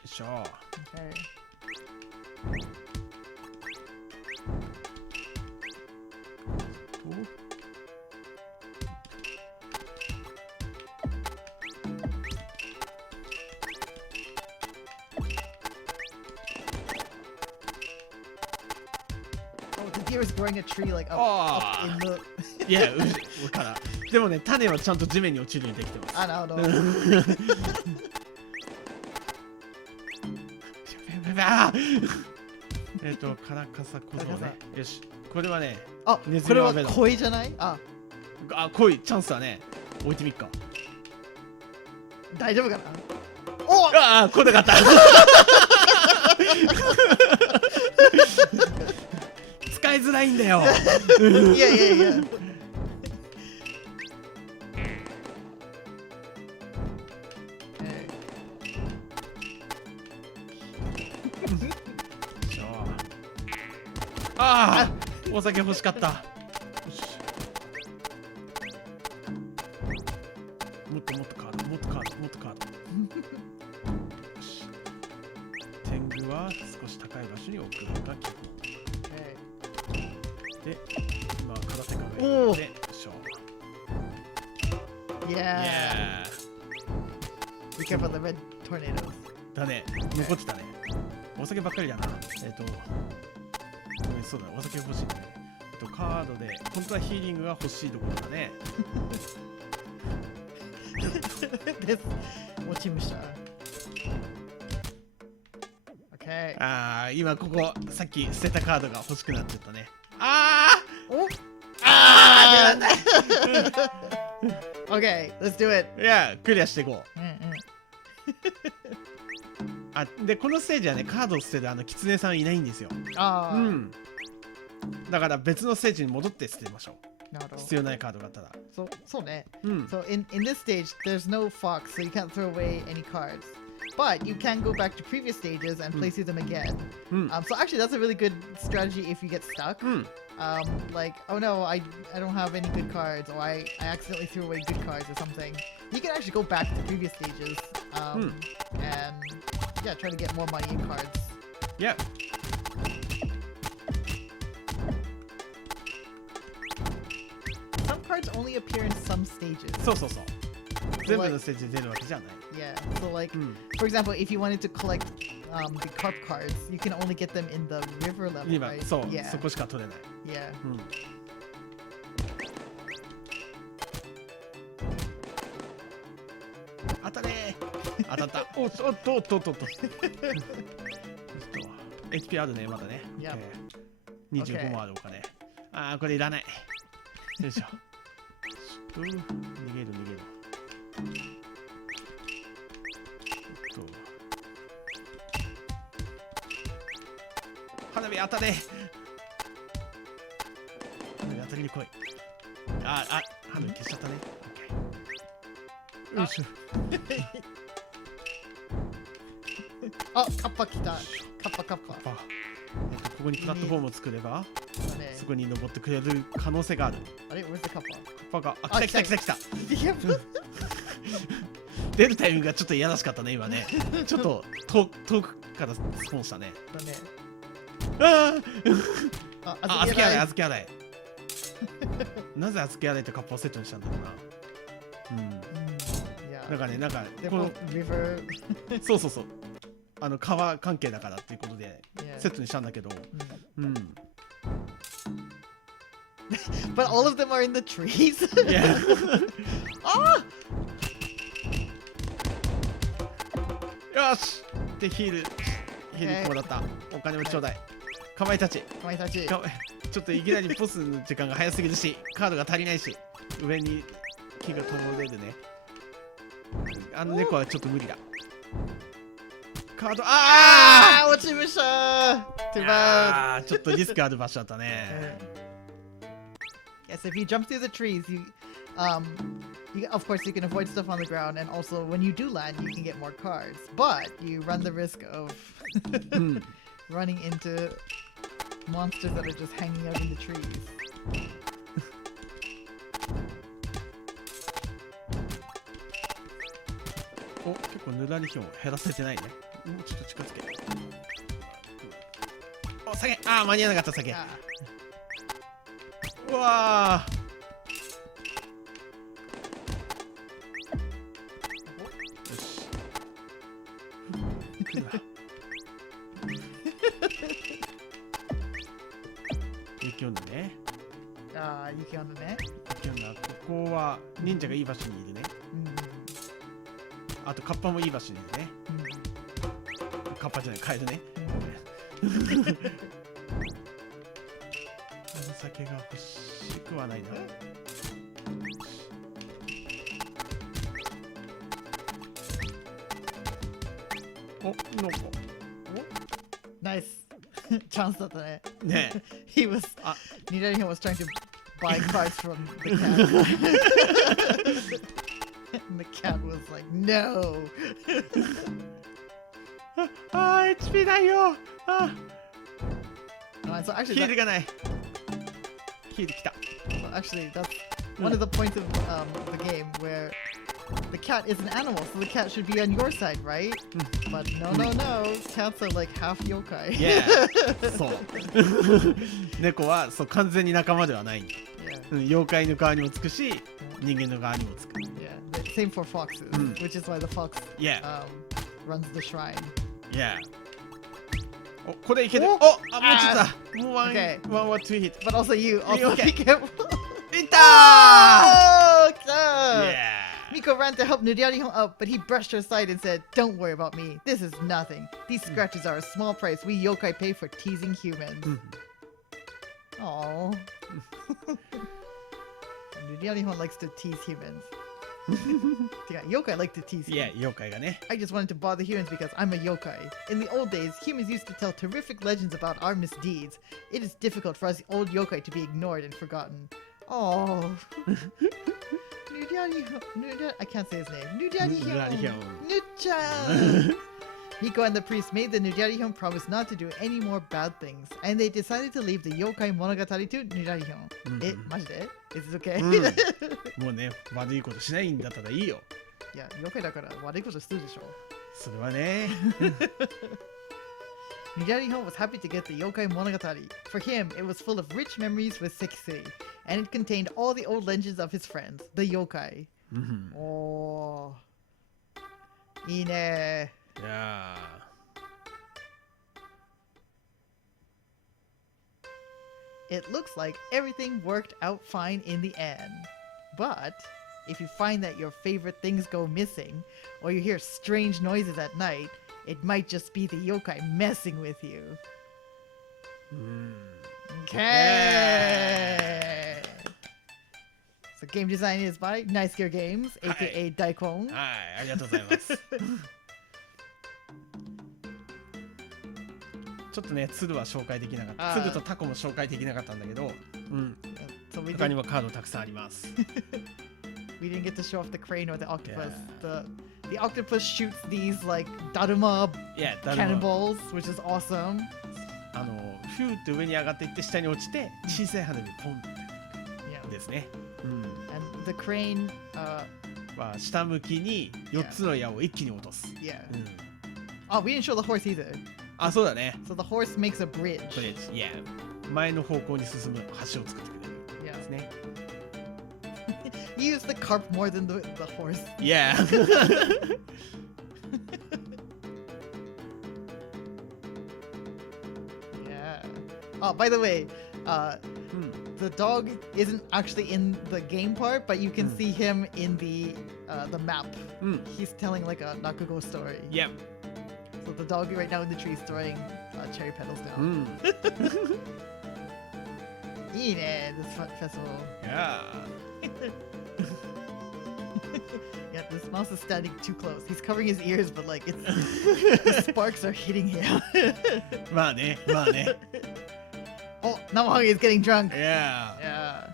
いしょ。Okay. The deer is growing a tree like up in the. いや、上から。でもね、種はちゃんと地面に落ちるようにできてます。あ、なるほど。カラカサ小僧ね。よし、これはね、あ、これは恋じゃない？あ、恋、チャンスはね、置いてみっか。大丈夫かな？おっ！ああ、来なかった。使いづらいんだよ。いやいやいや。ああ、お酒欲しかった。もっともっとカード、もっとカード、もっとカード。よし。天狗は少し高い場所に置くのが基本。で、今空手が上で、よいしょ。Yeah. Be careful the red tornadoes. だね、残ってたね。お酒ばっかりだな。そうだ、お酒欲しいね。カードで、本当はヒーリングが欲しいところだね。です。落ちました。Okay. ああ、今ここ、さっき捨てたカードが欲しくなっちゃったね。ああおああOkay, let's do it. いや、クリアしていこう。うんうん。あ、で、このステージはね、カードを捨てるキツネさんいないんですよ。ああ。うん。だから別のステージに戻って捨てましょう。なるほど。必要ないカードがあったら。そうね。うん。So in this stage, there's no fox, so you can't throw away any cards. But you can go back to previous stages and play through them again. So actually, that's a really good strategy if you get stuck. Like, oh no, I don't have any good cards, or I accidentally threw away good cards or something. You can actually go back to previous stages and yeah, try to get more money in cards. Yeah. Some cards only appear in some stages. そうそうそう。全部のステージで出るわけじゃない。Yeah. So like, for example, if you wanted to collect the carp cards, you can only get them in the river level, 今、 right? そう、 Yeah. そこしか取れない。Yeah. 当たれー当たった。おっとおっとおっとおっと。HP あるね、まだね。Yep. 25もあるお金。ああ、これいらない。よいしょ。逃げる逃げる。花火当たれ。花火当たりに来い。花火消しちゃったね。よいしょ。あ、カッパ来た。カッパ。ここにプラットフォームを作れば、ね、そこに登ってくれる可能性がある。あれ Where's the カッパが、来た。出るタイミングがちょっといやらしかったね、今ね。ちょっと遠くからスポーンしたね。だね。あ、預け洗い。なぜ預け洗いとカッパをセットにしたんだろうな。なんかこのそう。川関係だからっていうことでセットにしたんだけど。But all of them are in the trees. Yeah. よし。でヒールこうだった。お金もちょうだい。かまいたち。ちょっといきなりボスの時間が早すぎるし、カードが足りないし、上に木が飛んでるね。猫はちょっと無理だ。カード、落ちました。Too bad. ちょっとリスクある場所だったね。Yes, if you jump through the trees, of course you can avoid stuff on the ground, and also when you do land, you can get more cards. But you run the risk of running into monsters that are just hanging out in the trees. お、結構ぬらりひょんを減らせてないね。もうちょっと近づけ。お、下げ。あー、間に合わなかった、下げ。うわー。よし。雪女ね。ああ、雪女ね。雪女、ここは忍者がいい場所にいるね。あとカッパもいい場所にいるね。カッパじゃない、カエルね。お酒が欲しくはないな。お、なんか。ナイス。チャンスだったね。ねえ。He was. ニラリヒョン was trying to buy cards from the cat. And the cat was like, no. あー、HP ないよ。So actually, ヒールがない。ヒール来た。Actually, that's one of the points of the game where the cat is an animal, so the cat should be on your side, right? But no, cats are like half yokai. Yeah. そう。猫はそう完全に仲間ではないんだ。妖怪の側にもつくし、人間の側にもつく。Yeah. Same for foxes, which is why the fox runs the shrine. Yeah. お、これいける。お、あ、もうちょっとだ。もうワン、ワン、ツーヒット。 But also you, also be careful. いったー。 Yeah. Miko ran to help Nuriarihon up, but he brushed her aside and said, "Don't worry about me. This is nothing. These scratches are a small price we yokai pay for teasing humans." Aww. Nuriarihon likes to tease humans. Yeah, yokai like to tease humans. Yeah, 妖怪がね。 I just wanted to bother humans because I'm a yokai. In the old days, humans used to tell terrific legends about our misdeeds. It is difficult for us old yokai to be ignored and forgotten. Oh. I can't say his name. Nujarihyon. Miko and the priest made the Nujarihyon promise not to do any more bad things, and they decided to leave the Yokai Monogatari to Nujarihyon. Majide? Is it okay? もうね、悪いことしないんだったらいいよ。いや、yokaiだから悪いことするでしょ。それはね。Nujarihyon was happy to get the Yokai Monogatari. For him, it was full of rich memories with Sekisui, and it contained all the old legends of his friends, the yokai. Oh. いいね。Yeah. It looks like everything worked out fine in the end. But if you find that your favorite things go missing, or you hear strange noises at night, it might just be the yokai messing with you. Okay. So game design is by Nice Gear Games, aka Daikon. はい、ありがとうございます。ちょっとね、鶴は紹介できなかった。鶴とタコも紹介できなかったんだけど、他にもカードたくさんあります。We didn't get to show off the crane or the octopus. The octopus shoots these like daruma cannonballs, which is awesome. フューって上に上がっていって下に落ちて小さい花火ポンですね。And the crane は下向きに4つの矢を一気に落とす。Yeah. Oh, we didn't show the horse either. あ、そうだね。So the horse makes a bridge. Yeah. 前の方向に進む橋を作ってくれるですね。You use the carp more than the horse. Yeah. Yeah. Oh, by the way, the dog isn't actually in the game part, but you can see him in the map. He's telling like a Nakugo story. Yep. So the dog right now in the tree is throwing cherry petals down. いいね, this festival. Yeah. Yeah, this mouse is standing too close. He's covering his ears, but like it's the sparks are hitting him. まあね。Oh, Namahagi is getting drunk. Yeah.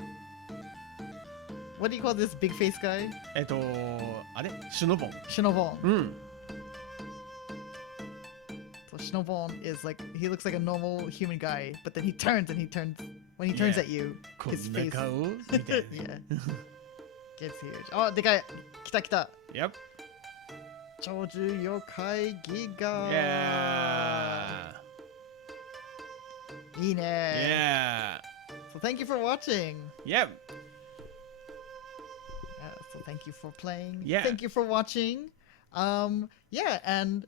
What do you call this big face guy? あれシュノボン。Shinobon. So Shinobon is like, he looks like a normal human guy, but then he turns when he turns at you, his face. こんな顔みたいな。Yeah. Gets huge. Oh, でかい。来た。Yep. Choju Yokai Giga. Yeah. いいね。Yeah. So thank you for watching. Yep. Yeah, so thank you for playing. Yeah. Thank you for watching. Yeah, and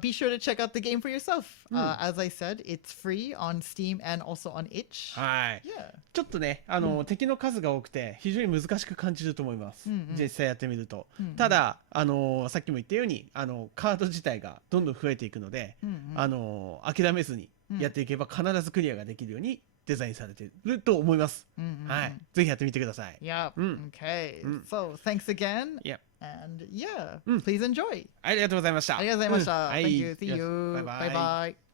be sure to check out the game for yourself. As I said, it's free on Steam and also on itch. はい。Yeah. ちょっとね、敵の数が多くて非常に難しく感じると思います。実際やってみると。ただ、さっきも言ったように、カード自体がどんどん増えていくので、諦めずにやっていけば必ずクリアができるようにデザインされていると思います。はい。ぜひやってみてください。Yeah. Okay. So thanks again. Yep. And yeah, please enjoy. ありがとうございました。ありがとうございました。はい。 Thank you. See you. Yes. Bye bye. Bye bye.